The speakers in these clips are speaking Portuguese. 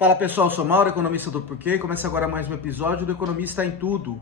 Fala pessoal, sou Mauro, economista do Porquê, e começa agora mais um episódio do Economista em Tudo.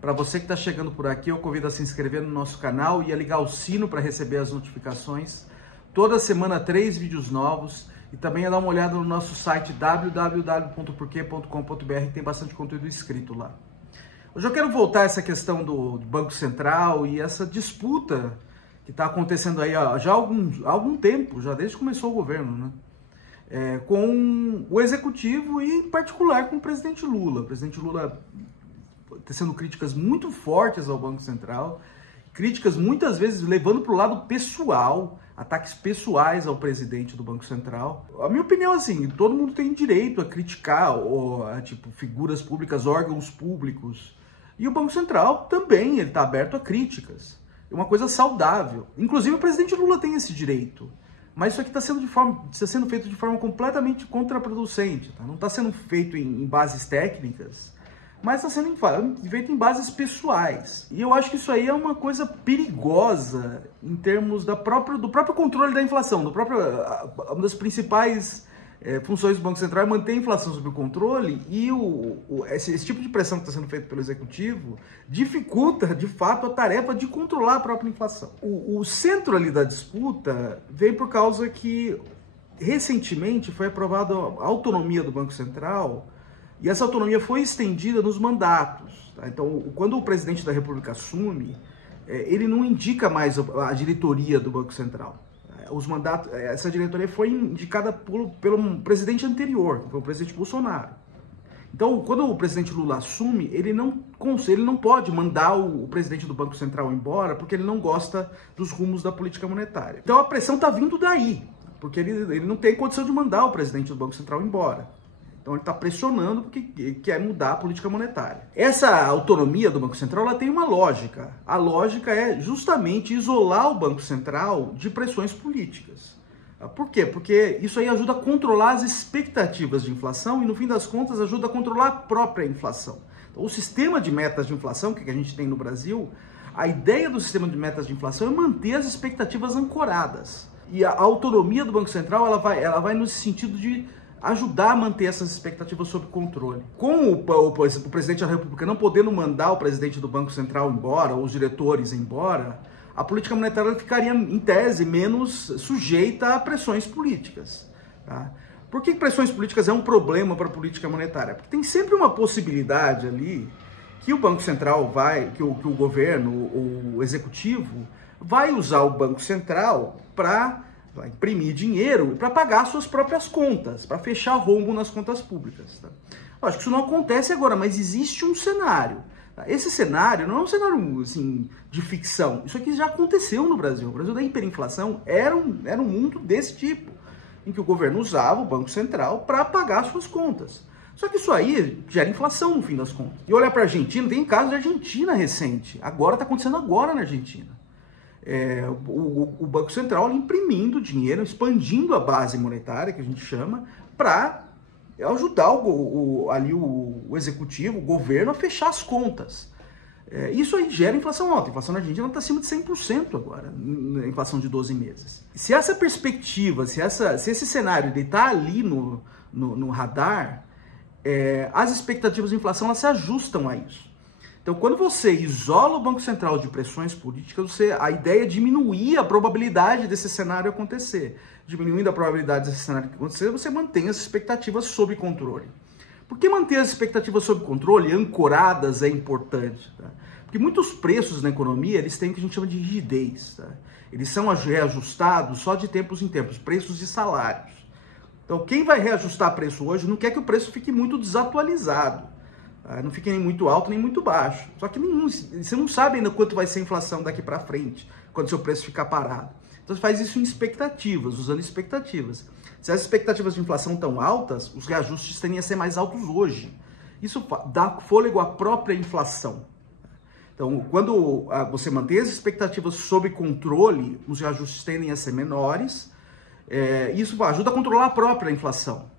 Para você que está chegando por aqui, eu convido a se inscrever no nosso canal e a ligar o sino para receber as notificações. Toda semana 3 vídeos novos e também a dar uma olhada no nosso site www.porquê.com.br, tem bastante conteúdo escrito lá. Hoje eu quero voltar a essa questão do Banco Central e essa disputa que está acontecendo aí já há algum tempo, já desde que começou o governo, né? Com o Executivo e em particular com o presidente Lula. O presidente Lula tecendo críticas muito fortes ao Banco Central, críticas muitas vezes levando para o lado pessoal, ataques pessoais ao presidente do Banco Central. A minha opinião é assim, todo mundo tem direito a criticar figuras públicas, órgãos públicos. E o Banco Central também, ele está aberto a críticas. É uma coisa saudável. Inclusive o presidente Lula tem esse direito. Mas isso aqui está sendo feito de forma completamente contraproducente. Tá? Não está sendo feito em bases técnicas, mas está sendo feito em bases pessoais. E eu acho que isso aí é uma coisa perigosa em termos do próprio controle da inflação. Uma das principais funções do Banco Central é manter a inflação sob o controle, e esse tipo de pressão que está sendo feita pelo Executivo dificulta, de fato, a tarefa de controlar a própria inflação. O centro ali da disputa veio por causa que, recentemente, foi aprovada a autonomia do Banco Central, e essa autonomia foi estendida nos mandatos. Tá? Então, quando o presidente da República assume, ele não indica mais a diretoria do Banco Central. Essa diretoria foi indicada pelo presidente anterior, que foi o presidente Bolsonaro. Então, quando o presidente Lula assume, ele não pode mandar o presidente do Banco Central embora, porque ele não gosta dos rumos da política monetária. Então a pressão está vindo daí, porque ele não tem condição de mandar o presidente do Banco Central embora. Então ele está pressionando porque quer mudar a política monetária. Essa autonomia do Banco Central, ela tem uma lógica. A lógica é justamente isolar o Banco Central de pressões políticas. Por quê? Porque isso aí ajuda a controlar as expectativas de inflação e, no fim das contas, ajuda a controlar a própria inflação. Então, o sistema de metas de inflação que a gente tem no Brasil, a ideia do sistema de metas de inflação é manter as expectativas ancoradas. E a autonomia do Banco Central, ela vai no sentido de ajudar a manter essas expectativas sob controle. Com o presidente da República não podendo mandar o presidente do Banco Central embora, ou os diretores embora, a política monetária ficaria, em tese, menos sujeita a pressões políticas. Tá? Por que pressões políticas é um problema para a política monetária? Porque tem sempre uma possibilidade ali que o Banco Central que o governo, o Executivo, vai usar o Banco Central para imprimir dinheiro para pagar suas próprias contas, para fechar rombo nas contas públicas. Tá? Eu acho que isso não acontece agora, mas existe um cenário. Tá? Esse cenário não é um cenário assim, de ficção. Isso aqui já aconteceu no Brasil. O Brasil da hiperinflação era um mundo desse tipo, em que o governo usava o Banco Central para pagar suas contas. Só que isso aí gera inflação no fim das contas. E olhar para a Argentina, tem casos de Argentina recente. Agora está acontecendo agora na Argentina. O Banco Central imprimindo dinheiro, expandindo a base monetária, que a gente chama, para ajudar o Executivo, o governo, a fechar as contas. Isso aí gera inflação alta. A inflação na Argentina está acima de 100% agora, na inflação de 12 meses. Se essa perspectiva, se esse cenário está ali no radar, as expectativas de inflação elas se ajustam a isso. Então, quando você isola o Banco Central de pressões políticas, a ideia é diminuir a probabilidade desse cenário acontecer. Diminuindo a probabilidade desse cenário acontecer, você mantém as expectativas sob controle. Por que manter as expectativas sob controle, ancoradas, é importante? Tá? Porque muitos preços na economia, eles têm o que a gente chama de rigidez. Tá? Eles são reajustados só de tempos em tempos, preços de salários. Então, quem vai reajustar preço hoje não quer que o preço fique muito desatualizado. Não fica nem muito alto, nem muito baixo. Só que você não sabe ainda quanto vai ser a inflação daqui para frente, quando seu preço ficar parado. Então você faz isso em expectativas, usando expectativas. Se as expectativas de inflação estão altas, os reajustes tendem a ser mais altos hoje. Isso dá fôlego à própria inflação. Então, quando você mantém as expectativas sob controle, os reajustes tendem a ser menores. Isso ajuda a controlar a própria inflação.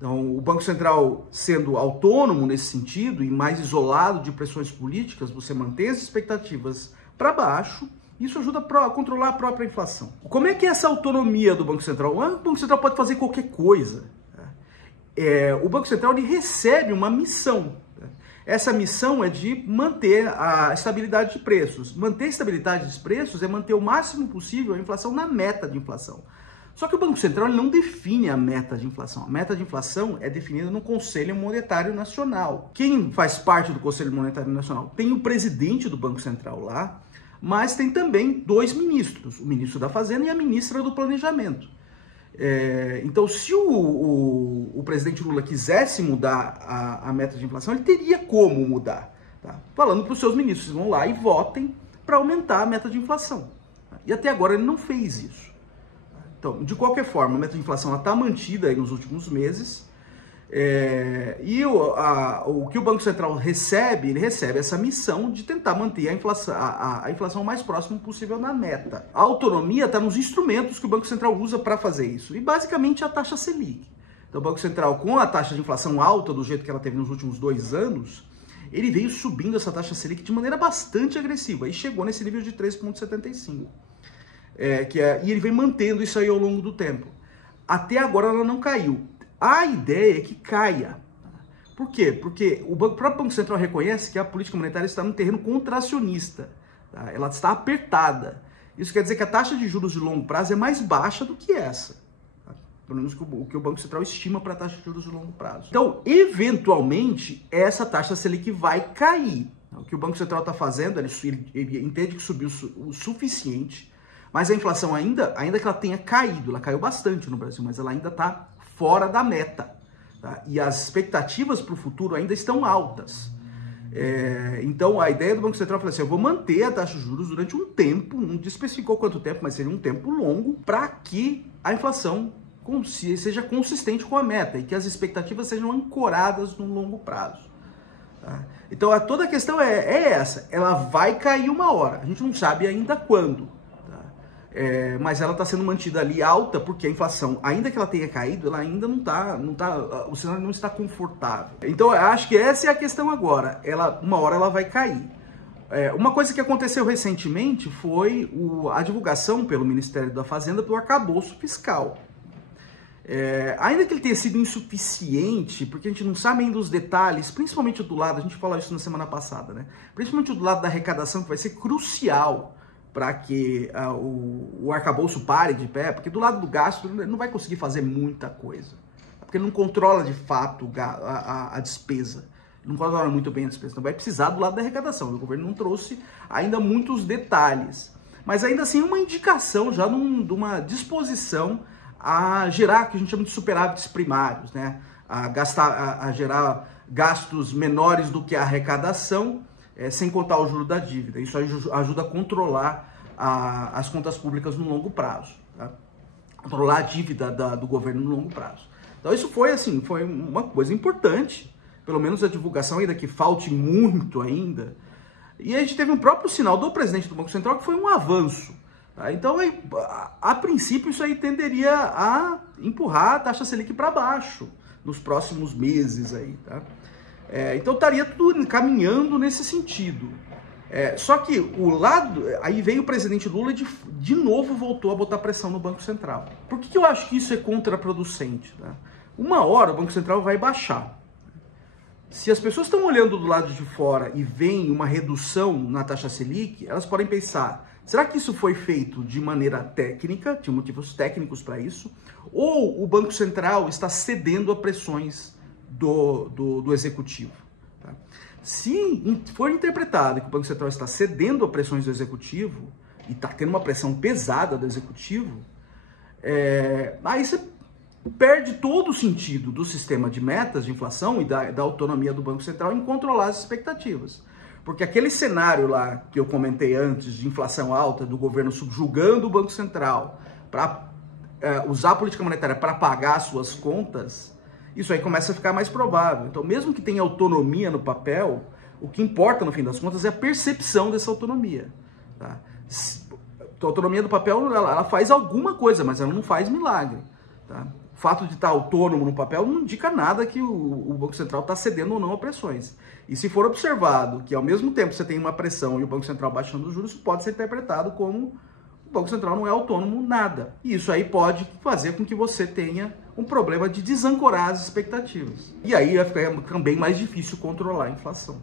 Então, o Banco Central sendo autônomo nesse sentido e mais isolado de pressões políticas, você mantém as expectativas para baixo. Isso ajuda a controlar a própria inflação. Como é que é essa autonomia do Banco Central? O Banco Central pode fazer qualquer coisa. O Banco Central ele recebe uma missão. Essa missão é de manter a estabilidade de preços. Manter a estabilidade de preços é manter o máximo possível a inflação na meta de inflação. Só que o Banco Central não define a meta de inflação. A meta de inflação é definida no Conselho Monetário Nacional. Quem faz parte do Conselho Monetário Nacional? Tem o presidente do Banco Central lá, mas tem também dois ministros, o ministro da Fazenda e a ministra do Planejamento. Então, se o presidente Lula quisesse mudar a meta de inflação, ele teria como mudar. Tá? Falando para os seus ministros, vão lá e votem para aumentar a meta de inflação. E até agora ele não fez isso. Então, de qualquer forma, a meta de inflação está mantida aí nos últimos meses. O que o Banco Central recebe, ele recebe essa missão de tentar manter a inflação o mais próximo possível na meta. A autonomia está nos instrumentos que o Banco Central usa para fazer isso, e basicamente a taxa Selic. Então o Banco Central, com a taxa de inflação alta do jeito que ela teve nos últimos 2 anos, ele veio subindo essa taxa Selic de maneira bastante agressiva, e chegou nesse nível de 3,75. E ele vem mantendo isso aí ao longo do tempo. Até agora ela não caiu. A ideia é que caia. Por quê? Porque o próprio Banco Central reconhece que a política monetária está num terreno contracionista. Tá? Ela está apertada. Isso quer dizer que a taxa de juros de longo prazo é mais baixa do que essa. Tá? Pelo menos o que o Banco Central estima para a taxa de juros de longo prazo. Então, eventualmente, essa taxa Selic vai cair. O que o Banco Central está fazendo, ele entende que subiu o suficiente, mas a inflação ainda que ela tenha caído, ela caiu bastante no Brasil, mas ela ainda está fora da meta, tá? E as expectativas para o futuro ainda estão altas. Então a ideia do Banco Central foi assim: eu vou manter a taxa de juros durante um tempo, não especificou quanto tempo, mas seria um tempo longo, para que a inflação seja consistente com a meta e que as expectativas sejam ancoradas no longo prazo. Tá? Então toda a questão é essa: ela vai cair uma hora, a gente não sabe ainda quando. Mas ela está sendo mantida ali alta porque a inflação, ainda que ela tenha caído, ela ainda o cenário não está confortável. Então eu acho que essa é a questão agora. Uma hora ela vai cair. Uma coisa que aconteceu recentemente foi a divulgação pelo Ministério da Fazenda do arcabouço fiscal. Ainda que ele tenha sido insuficiente, porque a gente não sabe ainda os detalhes, principalmente do lado, a gente falou isso na semana passada, né? Principalmente do lado da arrecadação, que vai ser crucial para que o arcabouço pare de pé, porque do lado do gasto ele não vai conseguir fazer muita coisa, porque ele não controla de fato a despesa, não controla muito bem a despesa, então vai precisar do lado da arrecadação. O governo não trouxe ainda muitos detalhes, mas ainda assim uma indicação já de uma disposição a gerar, que a gente chama de superávites primários, né? A gerar gastos menores do que a arrecadação, sem contar o juro da dívida. Isso ajuda a controlar as contas públicas no longo prazo, tá? Controlar a dívida do governo no longo prazo. Então isso foi uma coisa importante, pelo menos a divulgação, ainda que falte muito ainda. E a gente teve um próprio sinal do presidente do Banco Central que foi um avanço. Tá? Então, a princípio, isso aí tenderia a empurrar a taxa Selic para baixo nos próximos meses aí, tá? Então estaria tudo caminhando nesse sentido. Só que aí veio o presidente Lula e de novo voltou a botar pressão no Banco Central. Por que eu acho que isso é contraproducente? Tá? Uma hora o Banco Central vai baixar. Se as pessoas estão olhando do lado de fora e veem uma redução na taxa Selic, elas podem pensar: será que isso foi feito de maneira técnica, tinha motivos técnicos para isso, ou o Banco Central está cedendo a pressões do executivo? Tá? Se for interpretado que o Banco Central está cedendo a pressões do executivo e está tendo uma pressão pesada do executivo, aí você perde todo o sentido do sistema de metas de inflação e da autonomia do Banco Central em controlar as expectativas. Porque aquele cenário lá que eu comentei antes, de inflação alta, do governo subjugando o Banco Central para usar a política monetária para pagar as suas contas, isso aí começa a ficar mais provável. Então, mesmo que tenha autonomia no papel, o que importa no fim das contas é a percepção dessa autonomia. Tá? A autonomia do papel, ela faz alguma coisa, mas ela não faz milagre. Tá? fato de estar autônomo no papel não indica nada que o Banco Central está cedendo ou não a pressões. E se for observado que ao mesmo tempo você tem uma pressão e o Banco Central baixando os juros, pode ser interpretado como o Banco Central não é autônomo nada. E isso aí pode fazer com que você tenha um problema de desancorar as expectativas. E aí vai ficar também mais difícil controlar a inflação.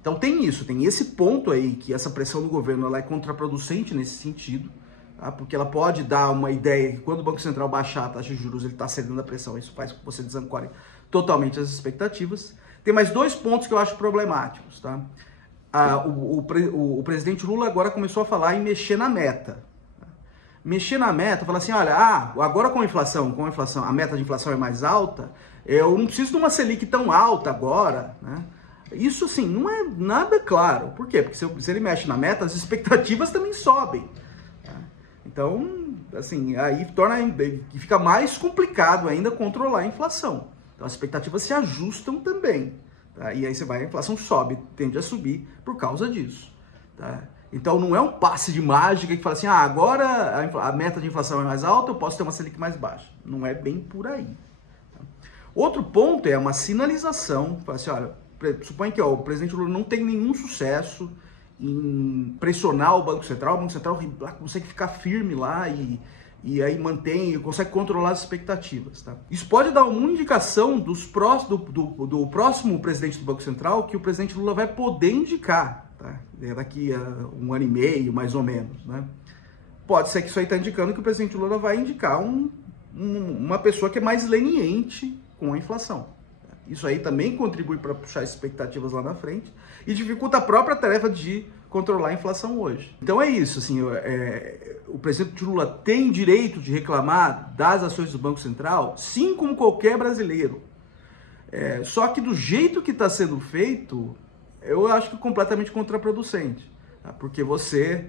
Então tem isso, tem esse ponto aí que essa pressão do governo ela é contraproducente nesse sentido, tá? Porque ela pode dar uma ideia que quando o Banco Central baixar a taxa de juros ele está cedendo a pressão, isso faz com que você desancore totalmente as expectativas. Tem mais dois pontos que eu acho problemáticos, tá? O presidente Lula agora começou a falar em mexer na meta. Mexer na meta, falar assim, olha, agora com a inflação, a meta de inflação é mais alta, eu não preciso de uma Selic tão alta agora, né? Isso, assim, não é nada claro. Por quê? Porque se ele mexe na meta, as expectativas também sobem. Tá? Então, assim, aí fica mais complicado ainda controlar a inflação. Então, as expectativas se ajustam também. Tá? E aí a inflação sobe, tende a subir por causa disso. Tá? Então, não é um passe de mágica que fala assim, agora a meta de inflação é mais alta, eu posso ter uma Selic mais baixa. Não é bem por aí. Tá? Outro ponto é uma sinalização, fala assim, olha, suponha que o presidente Lula não tem nenhum sucesso em pressionar o Banco Central consegue ficar firme lá e aí consegue controlar as expectativas. Tá? Isso pode dar uma indicação do próximo presidente do Banco Central que o presidente Lula vai poder indicar, tá? Daqui a um ano e meio, mais ou menos. Né? Pode ser que isso aí está indicando que o presidente Lula vai indicar uma pessoa que é mais leniente com a inflação. Isso aí também contribui para puxar expectativas lá na frente e dificulta a própria tarefa de controlar a inflação hoje. Então é isso, assim, o presidente Lula tem direito de reclamar das ações do Banco Central, sim, como qualquer brasileiro. Só que do jeito que está sendo feito, eu acho que completamente contraproducente, tá? Porque você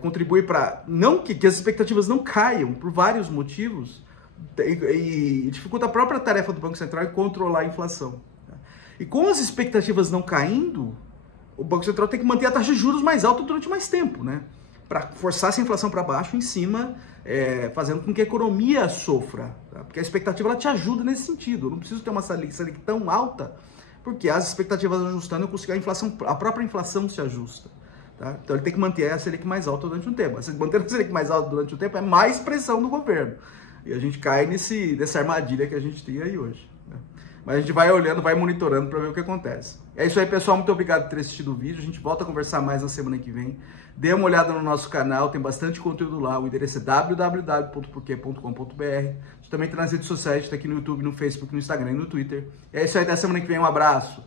contribui para que as expectativas não caiam por vários motivos, e dificulta a própria tarefa do Banco Central em controlar a inflação. E com as expectativas não caindo, o Banco Central tem que manter a taxa de juros mais alta durante mais tempo, né? Para forçar essa inflação para baixo em cima, fazendo com que a economia sofra. Tá? Porque a expectativa ela te ajuda nesse sentido. Eu não preciso ter uma Selic tão alta, porque as expectativas ajustando, eu consigo a própria inflação se ajusta. Tá? Então ele tem que manter a Selic mais alta durante um tempo. Se manter a Selic mais alta durante um tempo é mais pressão do governo. E a gente cai nessa armadilha que a gente tem aí hoje. Né? Mas a gente vai olhando, vai monitorando para ver o que acontece. É isso aí, pessoal. Muito obrigado por ter assistido o vídeo. A gente volta a conversar mais na semana que vem. Dê uma olhada no nosso canal, tem bastante conteúdo lá. O endereço é www.porquê.com.br. A gente também está nas redes sociais, está aqui no YouTube, no Facebook, no Instagram e no Twitter. É isso aí, até semana que vem. Um abraço.